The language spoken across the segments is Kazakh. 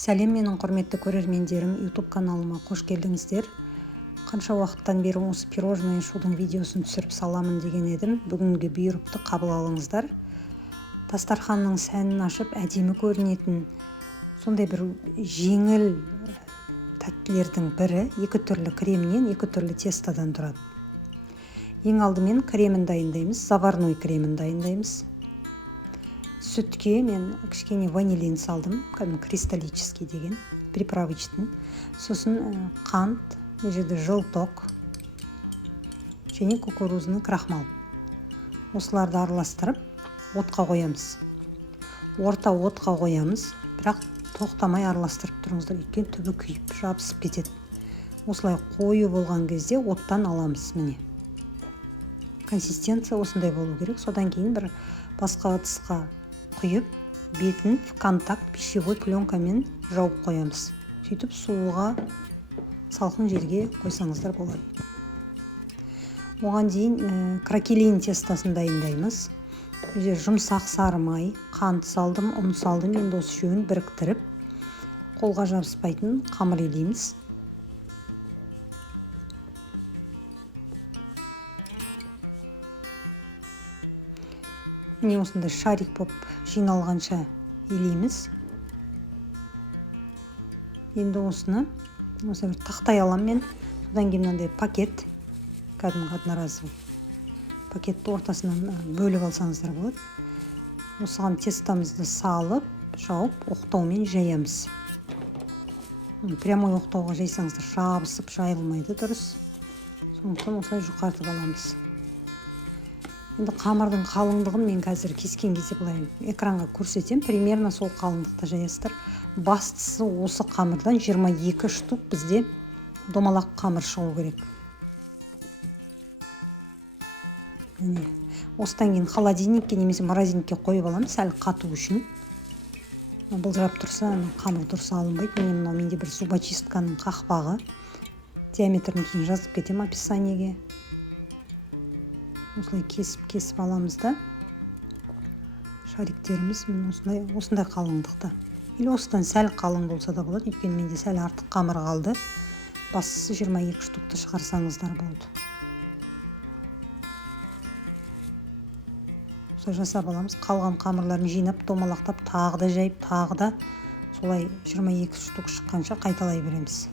Сәлем, менің құрметті көрермендерім, YouTube каналыма қош келдіңіздер. Қанша уақыттан бері осы пирожное шудың видеосын түсіріп саламын деген едім. Бүгінгі бұйрықты қабыл алыңыздар. Дастарханның сәнін ашып, әдемі көрінетін сондай бір жеңіл тәттілердің бірі екі түрлі кремнен, екі түрлі тестадан тұрады. Ең алдымен кремін дайындаймыз, заварной кремін дайындаймыз. Сүтке мен кішкене ванилин салдым, кристаллический деген, приправочный. Сосын қант, мына жерде жылток және кукурузный крахмал. Осыларды араластырып, отқа қоямыз. Орта отқа қоямыз, бірақ тоқтамай араластырып тұрыңыздар, өйткені түбі күйіп, жабысып кетеді. Осылай қою болған кезде оттан аламыз, міне. Консистенция осындай болу керек. Содан кейін бір басқа ыдысқа құйып, бетін в контакт пищевой пленкамен жауып қоямыз. Сөйтіп суыға, салқын жерге қойсаңыздар болады. Оған дейін кракелин тестасын дайындаймыз. Жұмсақ сары май, қант салдым, ұн салдым. Енді осы үшеуін біріктіріп, қолға жабыспайтын қамыр илейміз. Міне осындай шарик боп жиналғанша илейміз. Енді осыны бір тақтай аламын мен. Содан кейін мынандай пакет, кәдімгі одноразовый пакетті ортасынан бөліп алсаңыздар болады. Осыған тестамызды салып, жауып, оқтаумен жаямыз. Прямой оқтауға жайсаңыздар жабысып жайылмайды дұрыс. Сондықтан осылай жұқартып аламыз. Енді қамырдың қалыңдығын мен қазір кескен кезде былай экранға көрсетем. Примерно сол қалыңдықта жаясыздар. Бастысы осы қамырдан 22 штук бізде домалақ қамыр шығу керек. Осыдан кейін холодильникке немесе морозилькке қойып аламыз, сәл қату үшін. Былжырап тұрса, қамыр дұрыс алынбайды. Менде бір зубочистканың қақпағы. Диаметрін кейін жазып кетем описаниеге. Осылай кесіп аламыз да. Шариктеріміз осындай қалыңдықта. Или осыдан сәл қалың болса да болады. Өйткені менде сәл артық қамыр қалды. Бастысы 22 штукты шығарсаңыздар болды. Осылай жасап аламыз. Қалған қамырларын жинап, домалақтап, тағы да жайып, тағы да солай 22 штук шыққанша қайталай береміз.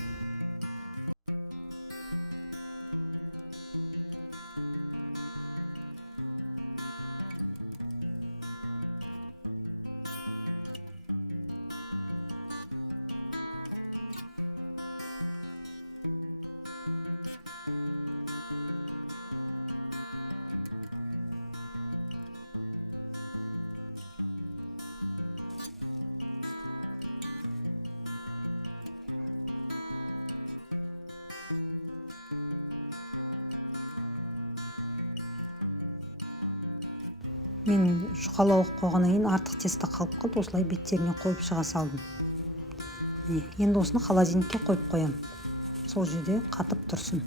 Мен жұқалауық қойғаннан кейін артық теста қалып қалды, осылай беттеріне қойып шыға салдым. Енді осыны холодильникке қойып қоям. Сол жерде қатып тұрсын.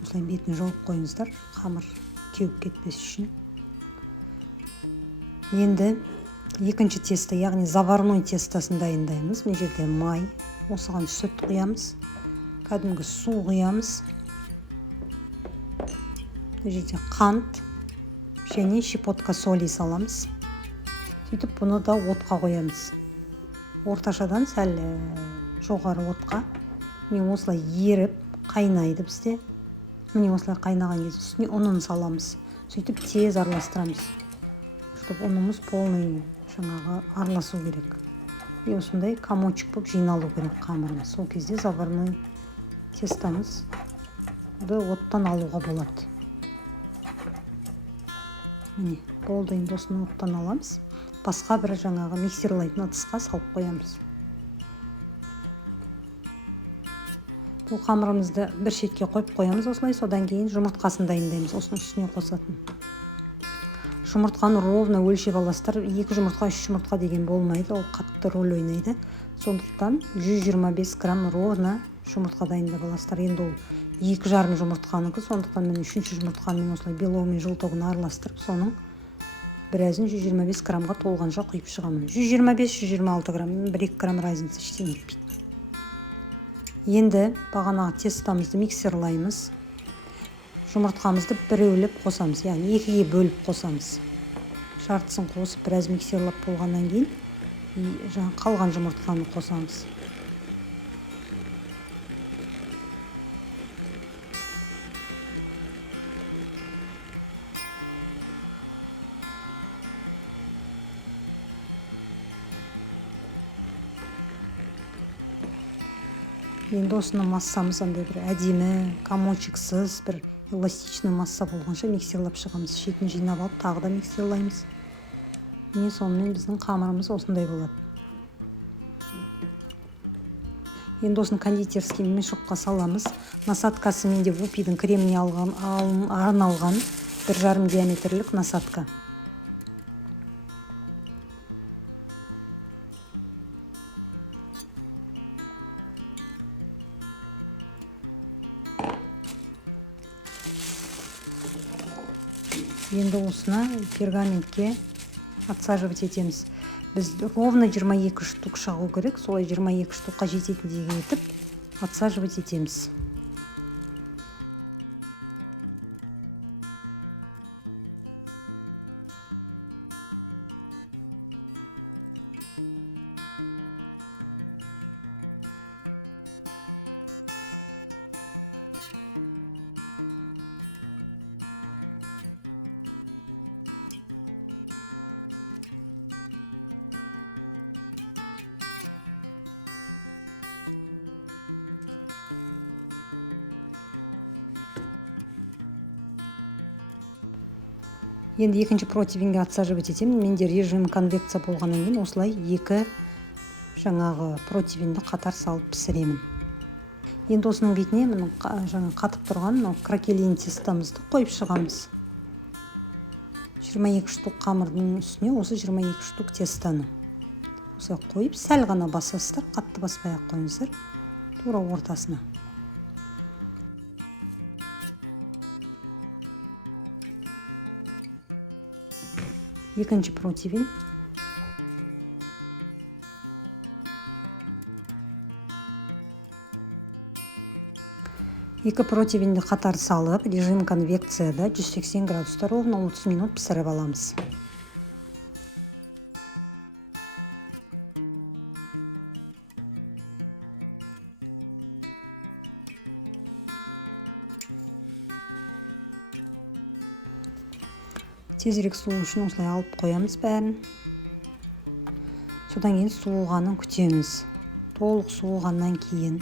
Осылай бетін жауып қойыңыздар, қамыр кеуіп кетпес үшін. Енді екінші теста, яғни заварной тестасын дайындаймыз. Мына жерде май, осыған сүт құямыз, кәдімгі су құямыз. Мына жерде қант және щепотка соли саламыз. Сөйтіп бұны да отқа қоямыз. Орташадан сәл жоғары отқа. Міне осылай еріп қайнайды бізде. Міне осылай қайнаған кезде үстіне ұнын саламыз. Сөйтіп тез араластырамыз. Чтобы ұнымыз полный жаңағы араласу керек. И осындай комочек болып жиналу керек қамырымыз. Сол кезде заварной тестамызды оттан алуға болады. Міне, болды, енді осыны оттан аламыз. Басқа бір жаңағы миксерлайтын ыдысқа салып қоямыз. Бұл қамырымызды бір шетке қойып қоямыз осылай. Содан кейін жұмыртқасын дайындаймыз, осының үстіне қосатын. Жұмыртқаны ровно өлшеп аласыздар. 2 жұмыртқа, 3 жұмыртқа деген болмайды, ол қатты рөл ойнайды. Сондықтан 125 грамм ровно жұмыртқа дайындап аласыздар. Енді ол 2,5 жұмыртқаныкі, сондықтан мен 3-ші жұмыртқаны осылай белогы мен жылтогын араластырып, соның біразын 125 граммға толғанша құйып шығамын. 125-126 грамм, 1-2 грамм разница ештеңе етпейді. Енді бағанағы тестамызды миксерлаймыз. Жұмыртқамызды біреулеп қосамыз, яғни екіге бөліп қосамыз. Жартысын қосып, біраз миксерлап болғаннан кейін қалған жұмыртқаны қосамыз. Енді осыны массамыз андай бір әдемі, комочексіз, бір эластичный масса болғанша миксерлап шығамыз. Шетін жинап алып, тағы да миксерлаймыз. Міне сонымен біздің қамырымыз осындай болады. Енді осыны кондитерский мешокқа саламыз. Насадкасы менде Вупидің креміне арналған 1,5 диаметрлік насадка. Енді осыны пергаментке отсаживать етеміз. Біз ровно 22 штук шығу керек, солай 22 штукқа жететіндей етіп отсаживать етеміз. Енді екінші противенге отсаживать етемін. Менде режим конвекция болғаннан кейін осылай екі жаңағы противенді қатар салып пісіремін. Енді осының бетіне жаңа қатып тұрған кракелин тестамызды қойып шығамыз. 22 штук қамырдың үстіне осы 22 штук тестаны осылай қойып, сәл ғана басасыздар, қатты баспай ақ қойыңыздар, тура ортасына. Екінші противень. Екі противеньді қатар салып, режим конвекцияда 180 градуста ровно 30 минут пісіріп аламыз. Тезірек суы үшін осылай алып қоямыз бәрін. Содан кейін суығанын күтеміз. Толық суығаннан кейін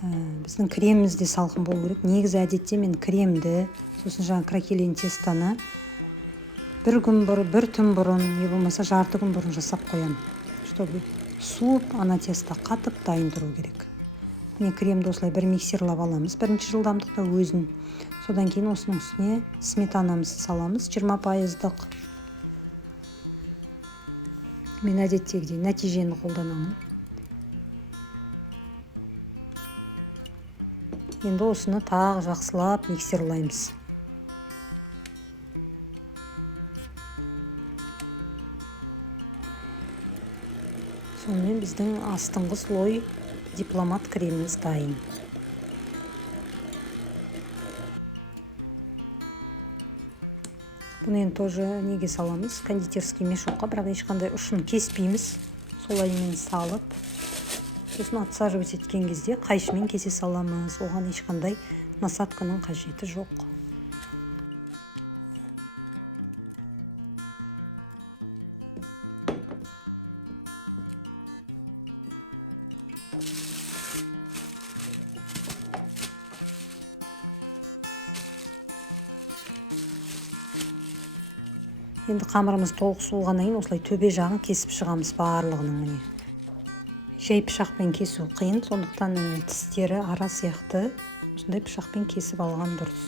біздің креміміз де салқын болу керек. Негізі әдетте мен кремді, сосын жаңа кракелин тестаны бір түн бұрын, не болмаса жарты күн бұрын жасап қоямын. Чтобы суып, ана теста қатып дайын тұру керек. Мен кремді осылай бір миксерлап аламыз. Бірінші жылдамдықта өзін. Содан кейін осының үстіне сметанамызды саламыз, 20%. Мен әдеттегідей нәтижені қолданамын. Енді осыны тағы жақсылап миксерлаймыз. Сонымен біздің астыңғы слой дипломат креміміз дайын. Бұны енді тоже неге саламыз? Кондитерский мешокқа, бірақ ешқандай ұшын кеспейміз. Солаймен салып, сосын отсаживать еткен кезде қайшымен кесе саламыз. Оған ешқандай насадканың қажеті жоқ. Енді қамырымыз толық суығаннан кейін осылай төбе жағын кесіп шығамыз барлығының міне. Жай пышақпен кесу қиын, сондықтан тістері ара сияқты осындай пышақпен кесіп алған дұрыс.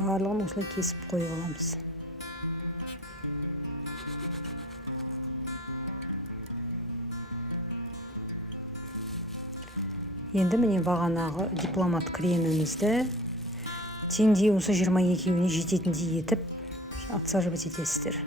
Барлығын осылай кесіп қойып аламыз. Енді міне бағанағы дипломат кремімізді теңдей осы 22-еуіне жететіндей етіп отсаживать етесіздер.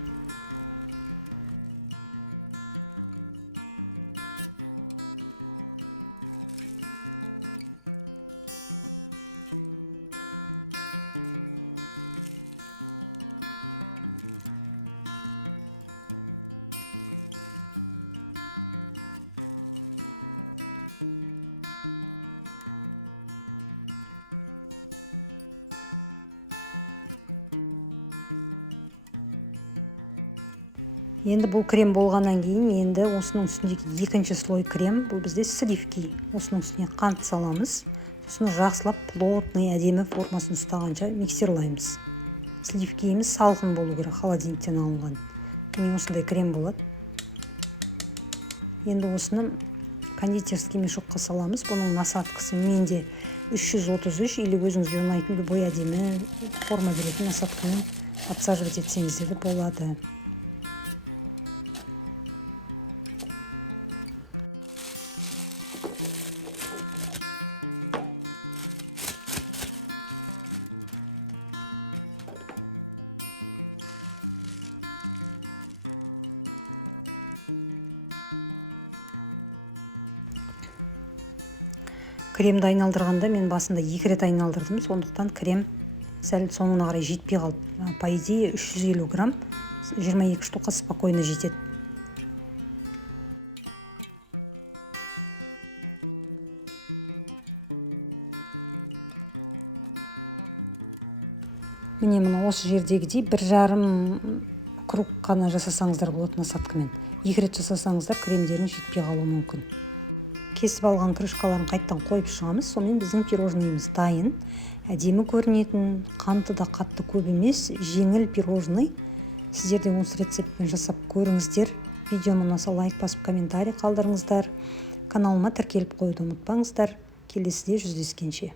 Енді бұл крем болғаннан кейін енді осының үстіндегі екінші слой крем, бұл бізде сливки. Осының үстіне қант саламыз. Сосын жақсылап плотный әдемі формасын ұстағанша миксерлаймыз. Сливкиіміз салқын болу керек, холодильниктен алынған. Міне осындай крем болады. Енді осыны кондитерский мешокқа саламыз. Бұның насадкасы менде 333 или өзіңізге ұнайтын любой әдемі форма беретін насадкамен отсаживать етсеңіздер де болады. Кремді айналдырғанда мен басында 2 рет айналдырдым, сондықтан крем сәл соңына қарай жетпей қалды. По идее 350 грамм 22 штука спокойно жетеді. Міне мұны осы жердегідей 1,5 круг қана жасасаңыздар болады насадкамен. 2 рет жасасаңыздар кремдерің жетпей қалуы мүмкін. Кесіп алған крышкаларын қайттан қойып шығамыз. Сонымен біздің пирожныйымыз дайын. Әдемі көрінетін, қанты да қатты көп емес, жеңіл пирожный. Сіздер де осы рецептпен жасап көріңіздер. Видеоны ұнаса лайк басып комментарий қалдырыңыздар. Каналыма тіркеліп қоюды ұмытпаңыздар. Келесіде жүздескенше.